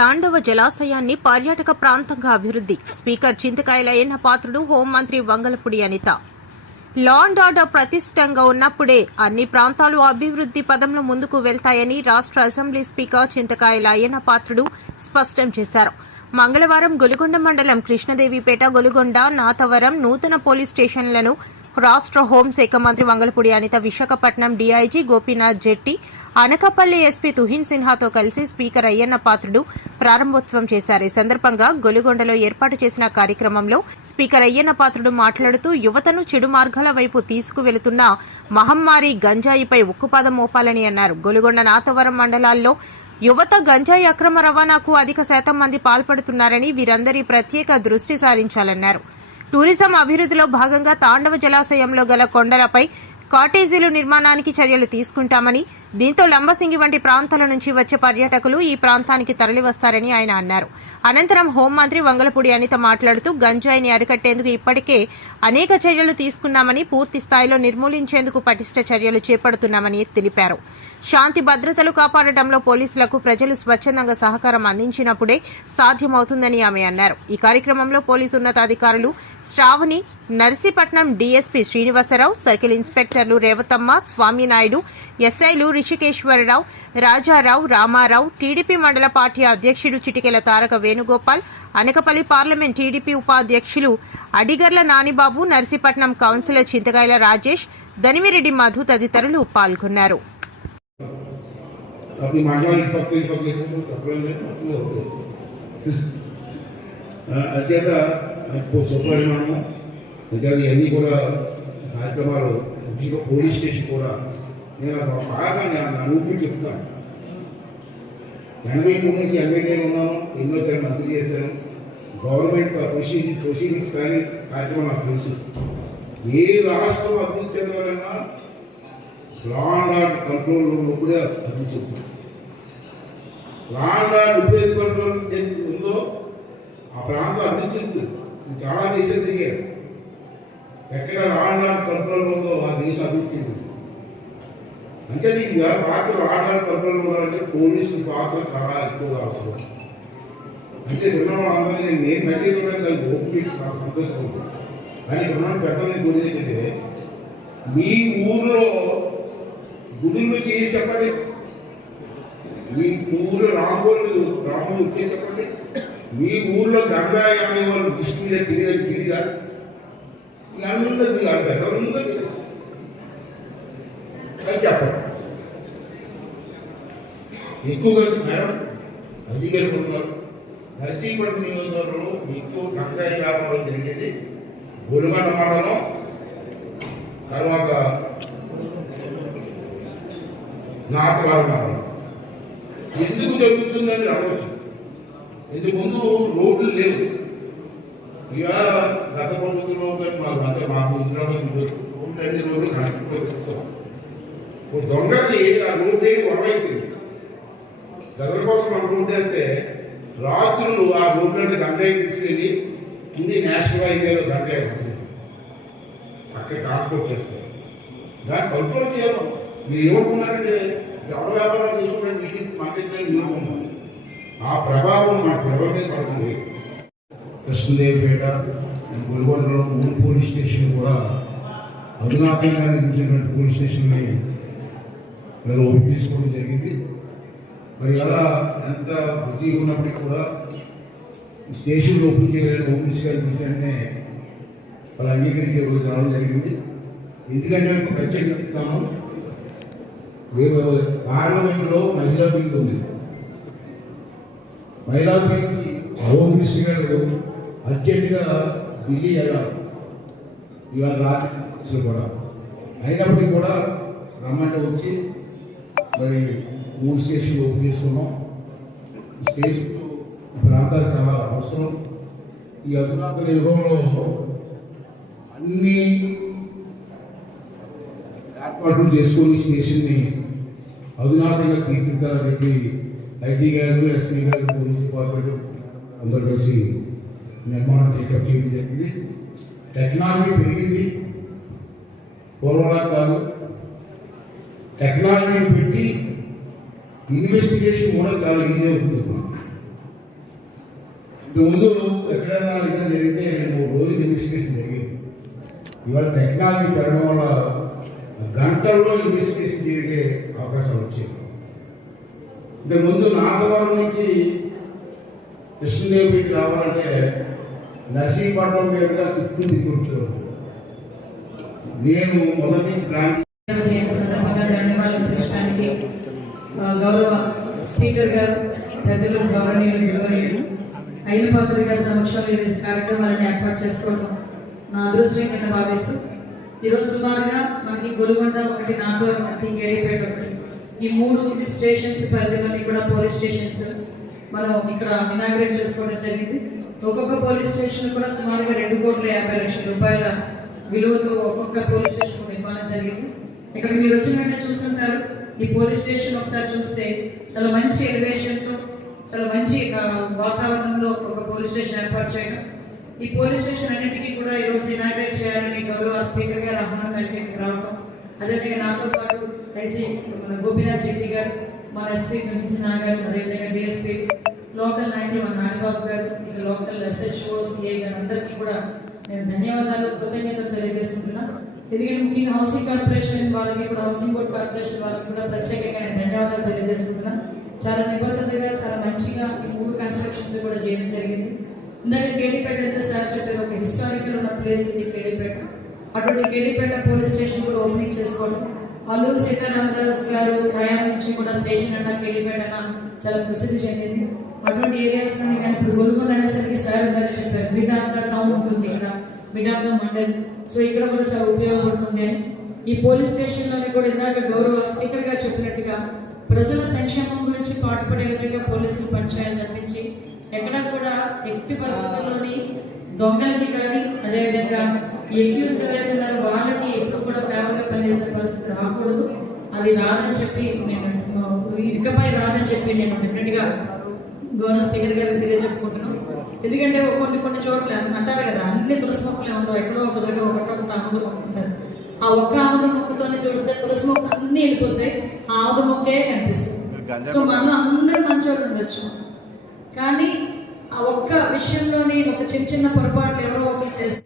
తాండవ జలాశయాన్ని పర్యాటక ప్రాంతంగా అభివృద్ది. స్పీకర్ చింతకాయల అయ్యన్న పాత్రుడు, హోంమంత్రి Vangalapudi Anitha. Law and order ప్రతిష్టంగా ఉన్నప్పుడే అన్ని ప్రాంతాలు అభివృద్ది పదంలో ముందుకు వెళ్తాయని రాష్ట్ర అసెంబ్లీ స్పీకర్ చింతకాయల అయ్యన్న పాత్రుడు స్పష్టం చేశారు. మంగళవారం గొలుగొండ మండలం కృష్ణదేవిపేట, గొలుగొండ, నాతవరం నూతన పోలీస్ స్టేషన్లను రాష్ట్ర హోంశాఖ మంత్రి వంగలపూడి అనిత, విశాఖపట్నం డీఐజీ గోపీనాథ్ జెట్టి, అనకాపల్లి ఎస్పీ తుహిన్ సిన్హాతో కలిసి స్పీకర్ అయ్యన్న పాత్రుడు ప్రారంభోత్సవం చేశారు. ఈ సందర్భంగా గొలుగొండలో ఏర్పాటు చేసిన కార్యక్రమంలో స్పీకర్ అయ్యన్న పాత్రుడు మాట్లాడుతూ, యువతను చెడు మార్గాల వైపు తీసుకువెళుతున్న మహమ్మారి గంజాయిపై ఉక్కుపాదం మోపాలని అన్నారు. గొలుగొండ, నాతవరం మండలాల్లో యువత గంజాయి అక్రమ రవాణాకు అధిక శాతం మంది పాల్పడుతున్నారని, వీరందరి ప్రత్యేక దృష్టి సారించాలన్నారు. టూరిజం అభివృద్దిలో భాగంగా తాండవ జలాశయంలో గల కొండలపై కాటేజీలు నిర్మాణానికి చర్యలు తీసుకుంటామని, దీంతో లంబసింగి వంటి ప్రాంతాల నుంచి వచ్చే పర్యాటకులు ఈ ప్రాంతానికి తరలివస్తారని ఆయన అన్నారు. అనంతరం హోంమంత్రి వంగలపూడి అనిత మాట్లాడుతూ, గంజాయిని అరికట్టేందుకు ఇప్పటికే అనేక చర్యలు తీసుకున్నామని, పూర్తి స్థాయిలో నిర్మూలించేందుకు పటిష్ట చర్యలు చేపడుతున్నామని తెలిపారు. శాంతి భద్రతలు కాపాడటంలో పోలీసులకు ప్రజలు స్వచ్ఛందంగా సహకారం అందించినప్పుడే సాధ్యమవుతుందని ఆమె అన్నారు. ఈ కార్యక్రమంలో పోలీసు ఉన్నతాధికారులు శ్రావణి, నర్సీపట్నం డీఎస్పీ శ్రీనివాసరావు, సర్కిల్ ఇన్స్పెక్టర్లు రేవతమ్మ, స్వామినాయుడు, ఎస్ఐలు రిషికేశ్వరరావు, రాజారావు, రామారావు, టీడీపీ మండల పార్టీ అధ్యక్షుడు చిటికెల తారక వేణుగోపాల్, అనకపల్లి పార్లమెంట్ టీడీపీ ఉపాధ్యక్షులు అడిగర్ల నానిబాబు, నర్సీపట్నం కౌన్సిలర్ చింతకాయల రాజేష్, దనిమిరెడ్డి మధు తదితరులు పాల్గొన్నారు. అన్నీ కూడా కార్యక్రమాలు పోలీస్ స్టేషన్ కూడా నేను బాగా నా ఊపిరి చెప్తాను. 83 నుంచి ఎమ్మెల్యే ఉన్నాను, ఎన్నోసారి మంత్రి చేశాను. గవర్నమెంట్ ప్రొసీడింగ్స్ కానీ కార్యక్రమం నాకు తెలుసు. ఏ రాష్ట్రం అభివృద్ధి చెందవాలన్నా లా అండ్ ఆర్డర్ కంట్రోల్లో కూడా అభివృద్ధి చెందుతుంది. లా అండ్ ఆర్డర్ ఉపయోగ కంట్రోల్ ఉందో ఆ ప్రాంతం అభివృద్ధి చెందుతుంది. చాలా దేశాలు తిరిగారు. ఎక్కడ లా అండ్ ఆర్డర్ కంట్రోల్ ఉందో ఆ దేశం అభివృద్ధి చెందుతుంది. అంటే దీనికి పాత్ర లా అండ్ ఆర్డర్ కంట్రోల్ ఉండాలంటే పోలీసుల పాత్ర చాలా ఎక్కువగా అవసరం. అంటే ఉన్న వాళ్ళందరినీ నేను మెసేజ్ ఇవ్వడానికి ఓపెన్ చేసి చాలా సంతోషంగా ఉంటుంది. కానీ ఉన్న పెద్దలని గురి ఏంటంటే, మీ ఊర్లో గుడులు చేసి చెప్పండి, మీ ఊర్లో రాముడు చేసి చెప్పండి, మీ ఊర్లో గంగాయ అనే వాళ్ళు విష్ణు మీద తెలియదా? అందరూ పెద్దలందరూ తెలుసు. అది చెప్పండి. ఎక్కువగా మేడం అధికారులు ఉన్నారు. నర్సీపట్నం నియోజకవర్గంలో ఎక్కువ గంగాయి వ్యాపారం జరిగేది గొలుగొండ మండలం, తర్వాత నాతవరం మండలం. ఎందుకు జరుగుతుందని అడగచ్చు. ఇంతకుముందు రోడ్లు లేవు. ఇవాళ గత ప్రభుత్వంలో అంటే మాకు రోడ్లు కష్టపడిస్తాం. ఇప్పుడు దొంగకి ఆ రోడ్డు వరవైపోయింది. గదుల కోసం ఆ రోడ్డు వెళ్తే రాత్రులు ఆ రోడ్లని గంగాయి తీసుకెళ్ళి కింది నేషనల్ హైవేలో గంగాయి ఉంటుంది, అక్కడ ట్రాన్స్పోర్ట్ చేస్తారు. దాన్ని కంట్రోల్ చేయాలి. మీరు ఏమనుకున్నారంటే ఎవరు వ్యాపారం చేసుకోవడానికి మీకు మార్కెట్ నిలుపుకున్నారు. ఆ ప్రభావం మా ప్రభావం మీద పడుతుంది. కృష్ణదేవిపేట, గొలుగొండలో 3 పోలీస్ స్టేషన్ కూడా అధునాతంగా నిర్మించినటువంటి పోలీస్ స్టేషన్ని మేము ఓపెన్ తీసుకోవడం జరిగింది. మరి అలా ఎంత బిజీగా ఉన్నప్పటికీ కూడా స్టేషన్లో ఓపెన్ చేయలేని హోమ్ మినిస్టర్ విషయాన్ని వాళ్ళు అంగీకరించే రోజు రావడం జరిగింది. ఎందుకంటే ప్రత్యేకంగా చెప్తాము, పార్లమెంట్లో మహిళా బిల్లు ఉంది. మహిళా బిల్లుకి హోమ్ మినిస్టర్ గారు అర్జెంటుగా ఢిల్లీ వెళ్ళాలి ఇవాళ రాత్రి కూడా. అయినప్పటికీ కూడా రమ్మంటే వచ్చి మరి 3 స్టేషన్లు ఓపెన్ చేసుకున్నాం. స్టేషన్ ప్రాంతాలు చాలా అవసరం. ఈ అధునాతన యుగంలో అన్ని ఏర్పాట్లు చేసుకొని స్టేషన్ని అధునాతంగా తీర్చిదిద్దాలని చెప్పి ఐటీ గారు, ఎస్పీ గారు, పోలీస్ డిపార్ట్మెంట్ అందరూ కలిసి నిర్మాణం టేకప్ చేయడం జరిగింది. టెక్నాలజీ పెరిగింది, పూర్వలా కాదు. టెక్నాలజీ పెట్టి ఇన్వెస్టిగేషన్ కూడా చాలా ఈజీ అవుతుంది. ముందు ఎక్కడైనా ఏదైనా జరిగితే 2-3 రోజులు ఇన్వెస్టిగేషన్ జరిగేది. ఇవాళ టెక్నాలజీ పెరగడం వల్ల గంటల్లో ఇన్వెస్టిగేషన్ జరిగే అవకాశాలు వచ్చాయి. ఇంతకుముందు నాగవరం నుంచి కృష్ణదేవికి రావాలంటే నర్సీపట్నం మీదుగా తిప్పుకొచ్చారు. నేను మొదటి నుంచి ప్లాన్ సందర్భంగా ధన్యవాదాలు ప్రదర్శనానికి గౌరవ స్పీకర్ గారు, పెద్దలు, గౌరవనీయులు అయిన పాత్ర గారి సమక్షంలో ఈ కార్యక్రమాలను ఏర్పాటు చేసుకోవడం నా అదృష్టం కింద భావిస్తూ ఈరోజు సుమారుగా మనకి గొలుగొండ ఒకటి, నాగవరం ఒకటి, కేడీపేట ఒకటి, ఈ 3 స్టేషన్స్ పరిధిలోని కూడా పోలీస్ స్టేషన్స్ మనం ఇక్కడ ఇనాగ్రేట్ చేసుకోవడం జరిగింది. ఒక్కొక్క పోలీస్ స్టేషన్ కూడా సుమారుగా 2,50,00,000 రూపాయల విలువతో ఒక్కొక్క పోలీస్ స్టేషన్ నిర్మాణం జరిగింది. ఇక్కడ మీరు వచ్చిన వెంటనే చూస్తుంటారు. ఈ పోలీస్ స్టేషన్ ఒకసారి చూస్తే చాలా మంచి ఎలివేషన్తో, చాలా మంచి వాతావరణంలో ఒక పోలీస్ స్టేషన్ ఏర్పాటు చేయడం, ఈ పోలీస్ స్టేషన్ అన్నింటినీ కూడా ఈరోజు ఇనాగ్రేట్ చేయాలని గౌరవ స్పీకర్ గారు ఆహ్వానం కలిగి రావడం, అదేవిధంగా నాతో పాటు ఐసీ మన గోపీనాథ్ శెట్టి గారు, మన ఎస్పీ కమిషనా గారు, అదేవిధంగా డిఎస్పీ, లోకల్ నాయకులు మన నాగబాబు గారు, ఇక లోకల్ ఎస్హెచ్ఓ, సిఐ గారు అందరికీ కూడా నేను ధన్యవాదాలు, కృతజ్ఞతలు తెలియజేసుకుంటున్నాను. ఎందుకంటే ముఖ్యంగా హౌసింగ్ కార్పొరేషన్ వాళ్ళకి కూడా, హౌసింగ్ బోర్డ్ కార్పొరేషన్ వాళ్ళకి కూడా ప్రత్యేకంగా నేను ధన్యవాదాలు తెలియజేసుకుంటున్నాను. చాలా నిబద్ధతగా, చాలా మంచిగా ఈ 3 కన్స్ట్రక్షన్స్ కూడా చేయడం జరిగింది. ఇందాక కేడీపేట అయితే సార్ చెప్పారు, ఒక హిస్టారికల్ ఉన్న ప్లేస్ ఇది కేడీపేట. అటువంటి కేడీపేట పోలీస్ స్టేషన్ కూడా ఓపెనింగ్ చేసుకోవడం, అల్లూరు సీతారామరాజు గారు ప్రయాణం నుంచి కూడా స్టేషన్ అన్న కేడీపేట అన్న చాలా ప్రసిద్ధి చెందింది. అటువంటి ఏరియాస్ నుండి కానీ ఇప్పుడు గొలుగొండ అనేసరికి సార్ అందరూ చెప్పారు, మిడ్ ఆఫ్ ద టౌన్ ఉంటుంది ఇక్కడ, mid of the mandal, so ఇక్కడ కూడా చాలా ఉపయోగపడుతుంది అని. ఈ పోలీస్ స్టేషన్లోని కూడా ఇందాక గౌరవ స్పీకర్ గారు చెప్పినట్టుగా ప్రజల సంక్షేమం గురించి పాటుపడే విధంగా పోలీసులు పనిచేయాలని తప్పించి ఎక్కడా కూడా ఎట్టి పరిస్థితుల్లోని దొంగలకి కానీ, అదేవిధంగా ఎక్యూస్ ఎవరైతే ఉన్నారో వాళ్ళకి ఎప్పుడు కూడా ఫేవర్గా పనిచేసే పరిస్థితి రాకూడదు. అది రాదని చెప్పి నేను ఇకపై రాదని చెప్పి నేను డెఫినెట్గా గౌరవ స్పీకర్ గారికి తెలియజెప్పుకుంటున్నాను. ఎందుకంటే కొన్ని చోట్ల అంటారు కదా, అన్ని తులసి మొక్కలే ఉండవు, ఎక్కడో ఒక దగ్గర ఒకటి ఆముదం మొక్క ఉంటుంది. ఆ ఒక్క ఆముదం మొక్కతోనే చూస్తే తులసి మొక్క అన్నీ వెళ్ళిపోతాయి, ఆ ఆముదం మొక్కే కనిపిస్తుంది. సో మనం అందరూ మంచోళ్ళు ఉండొచ్చు, కానీ ఆ ఒక్క విషయంలోని ఒక చిన్న పొరపాట్లు ఎవరో ఒకటి చేస్తే